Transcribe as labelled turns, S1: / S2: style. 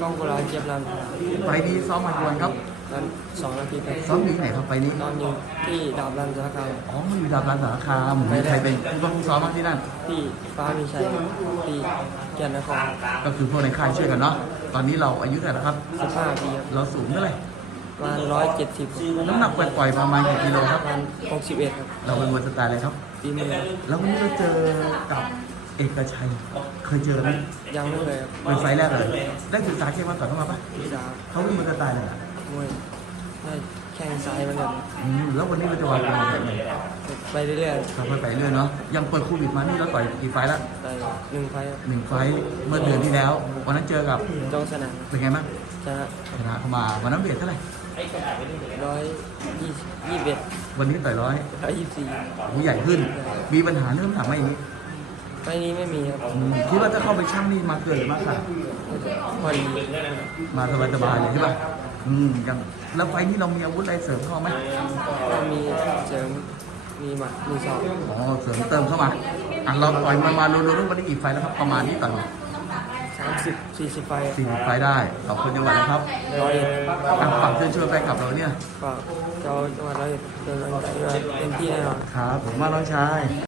S1: กล้องกุหลาบเจี๊ยบล
S2: ไฟล์นี้ซ้อมมากี่วันครับำ
S1: นั้นสองนาทีครับ
S2: ซ้อมที่ไหนครับไฟล์นี้
S1: ตอนอยู่ที่ดาบรันสารคาม
S2: อ๋ออยู่ดาบรันสารคามมีใครเป็นผู้บังคับซ้อมบ้างที่นั่น
S1: ที่ฟ้ามีชัยที่แก่นนคร
S2: ก็คือพวกในค่ายช่วยกันเนาะตอนนี้เราอายุเท่าไหร่แล้วครับ
S1: สิบห้าปีครับ
S2: เราสูงเท่าไหร่
S1: ประมาณร้อยเจ็ดสิบ
S2: น้ำหนักปล่อยๆประมาณกี่กิโลค
S1: ป
S2: รับ
S1: ระมาณหกสิบเอ็ดครับ
S2: เราเป็นมวยสไตล์อะไรครับ
S1: ปีมือ
S2: แล้ววันนี้เราเจอกับเอกชัย เคยเจอไหม
S1: ยังไม่เคยครับ
S2: เป็นไฟล์แรกเลยได้ศึกษาเกมมาก่อนเข้ามาปะ
S1: ศึกษา
S2: เขาเป็นมวยสไตล์อะไรอะ
S1: มวยได้แข้งซ้ายเหมือนกัน
S2: อืมแล้ววันนี้เราจะวางเกมแบบไหน
S1: ไปเรื่อย
S2: ทำไปเรื่อยเนาะยังเปิดโควิดมานี่เราต่อยกี่ไฟล์ละ
S1: ๆไปหนึ่งไฟครับ
S2: หนึ่งไฟล์เมื่อเดือนที่แล้ว วันนั้นเจอกับ
S1: เจ้าสนาม
S2: เป็นไงบ้าง
S1: ชนะ
S2: ชนะเข้ามาวันนั้นเบียดเท่าไหร่
S1: ร้อยยี่ยี่สิบเอ็ด
S2: วันนี้ต่อยร้อย
S1: ร้อยยี่สิบสี่
S2: ผู้ใหญ่ขึ้น มีปัญหาเรื่องถามไหมอย่างนี้
S1: ไฟนี้ไม่มีครับ
S2: อืมคิดว่าถ้าเข้าไปช่างนี่มาเกินหรือมาขาด
S1: พอดี
S2: มาสบายๆเลยใช่ป่ะอืมยังแล้วไฟล์นี้เรามีอาวุธอะไรเสริมเข้าไหม
S1: ก็มีเสริมมีหมัดมีศอก
S2: อ๋อเสริมเติมเข้ามาอะเราต่อยมามารวมๆวันนี้กี่ไฟล์แล้วครับประมาณนี้ต่อย
S1: สามสิบสี่สิบไฟ
S2: สี่ไฟล์ได้ขอบคุณจังหวัดนะครับ
S1: ร้อยเอ็ด
S2: อะฝากเชิญชวนแฟนคลับเราเนี่ย
S1: ก็เจ้าจังหวัดร้อยเอ็ดเป็นกำลังใจด้วยเต็มที่แน่นอน
S2: ครับผมว่าน้องชาย